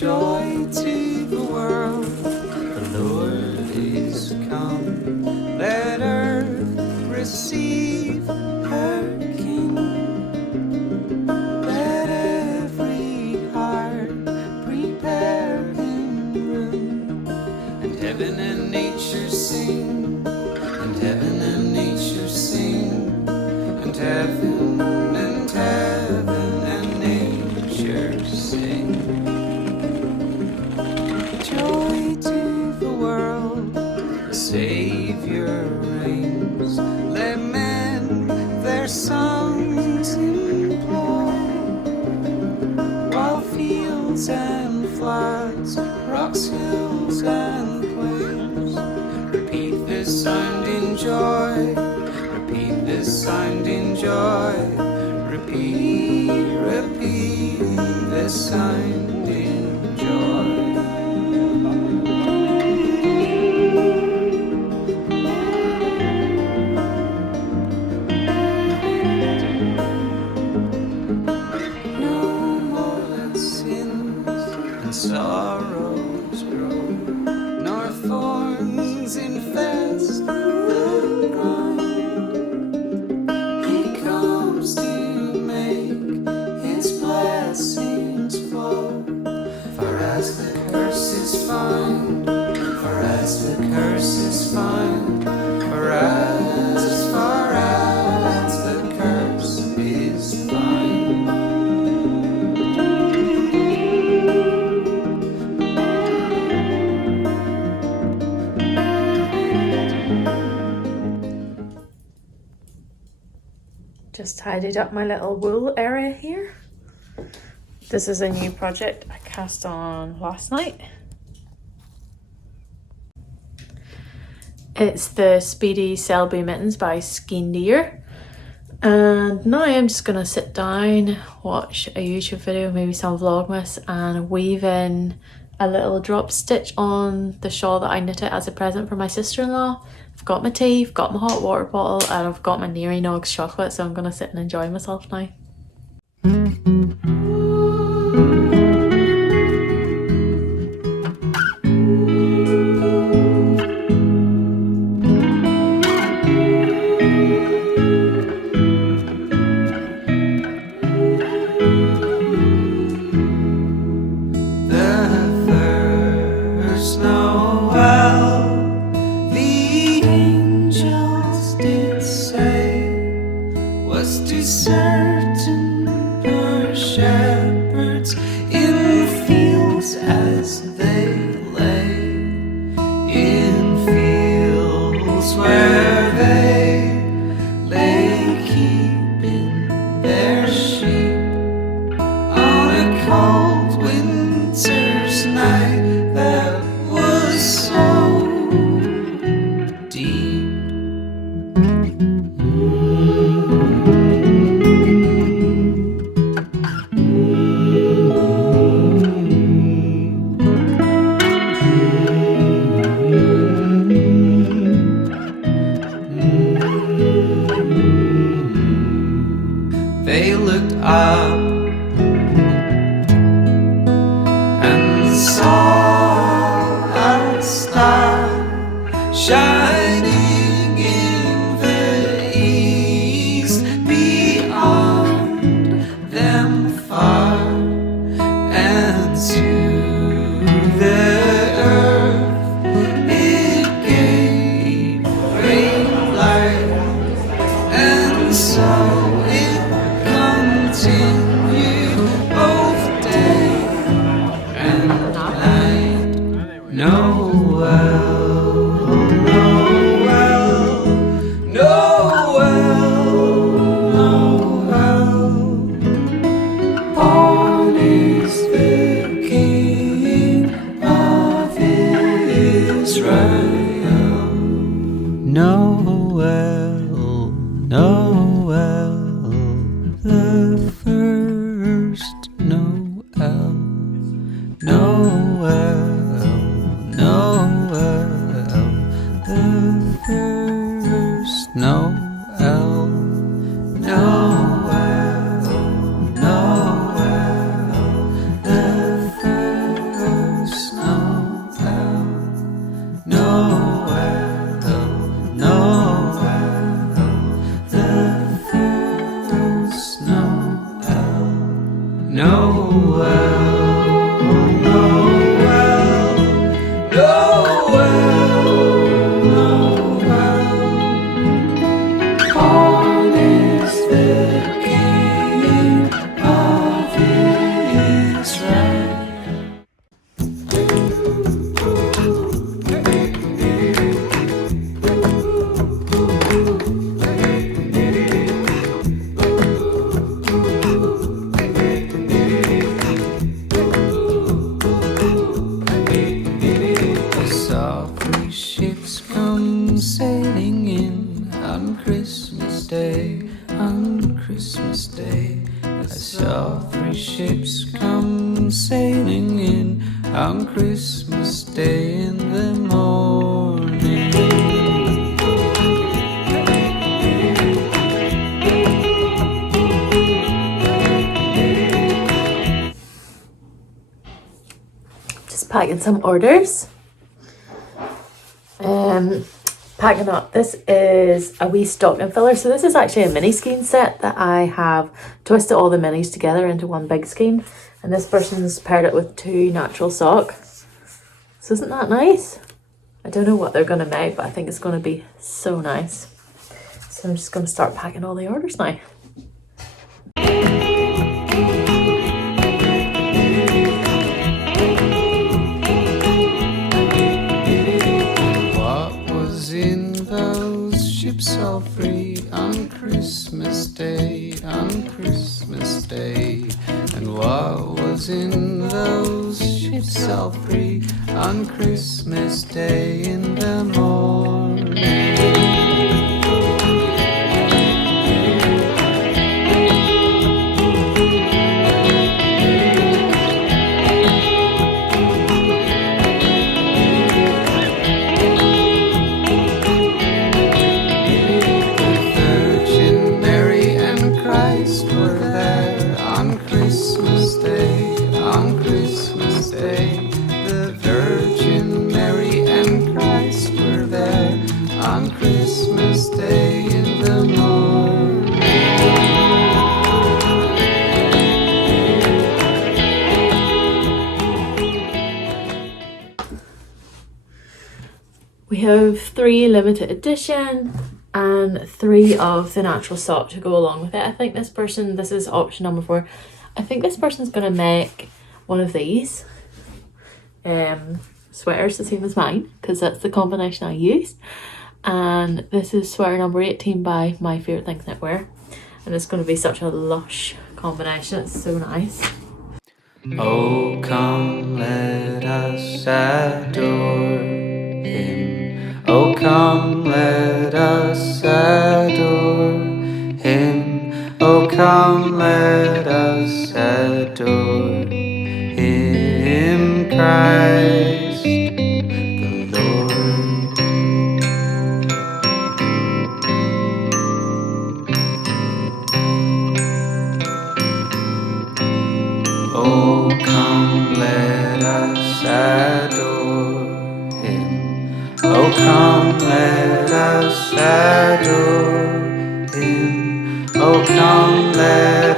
Joy to the world, the Lord is come. Let earth receive her King. Let every heart prepare him room. And heaven and nature sing, and heaven and nature sing, and heaven and heaven and nature sing. Joy to the world, the Savior reigns. Let men their songs employ, while fields and floods, rocks, hills and plains, repeat this sound in joy, repeat this sound in joy, repeat, repeat this sound in joy. Sorrows grow, nor thorns infest the ground. He comes to make his blessings flow. For as the curse is fine, for as the curse is fine, for as the curse is fine. Just tidied up my little wool area here. This is a new project I cast on last night. It's the Speedy Selby Mittens by Skeen Deer. And now I'm just gonna sit down, watch a YouTube video, maybe some Vlogmas, and weave in a little drop stitch on the shawl that I knitted as a present for my sister-in-law. I've got my tea, I've got my hot water bottle, and I've got my Neary Nogs chocolate, so I'm gonna sit and enjoy myself now. Certain poor shepherds in fields as they lay, in fields where they lay keeping their sheep on a cold winter's night that was so deep. They looked up and saw a star shining in the east, beyond them far, and to the earth it gave great light, and so continued both day and night. Noel, Noel, Noel, Noel. Born is the King of Israel. Noel, Noel, the first. Day. I saw 3 ships come sailing in on Christmas Day in the morning. Just packing some orders. Packing up. This is a wee stocking filler. So this is actually a mini skein set that I have twisted all the minis together into one big skein. And this person's paired it with 2 natural sock. So isn't that nice? I don't know what they're going to make, but I think it's going to be so nice. So I'm just going to start packing all the orders now. All free on Christmas Day, on Christmas Day. And what was in those ships all free on Christmas Day in the morning? We have 3 limited edition and 3 of the natural sock to go along with it. I think this is option number 4. I think this person's going to make one of these sweaters the same as mine, because that's the combination I used. And this is sweater number 18 by My Favourite Things Knitwear. And it's going to be such a lush combination. It's so nice. Oh, come let us adore Him. Oh, come let us adore Him. Oh, come let us adore Him, Christ the Lord. Oh, come let us adore Him. Oh, come let us adore Him. Oh, come let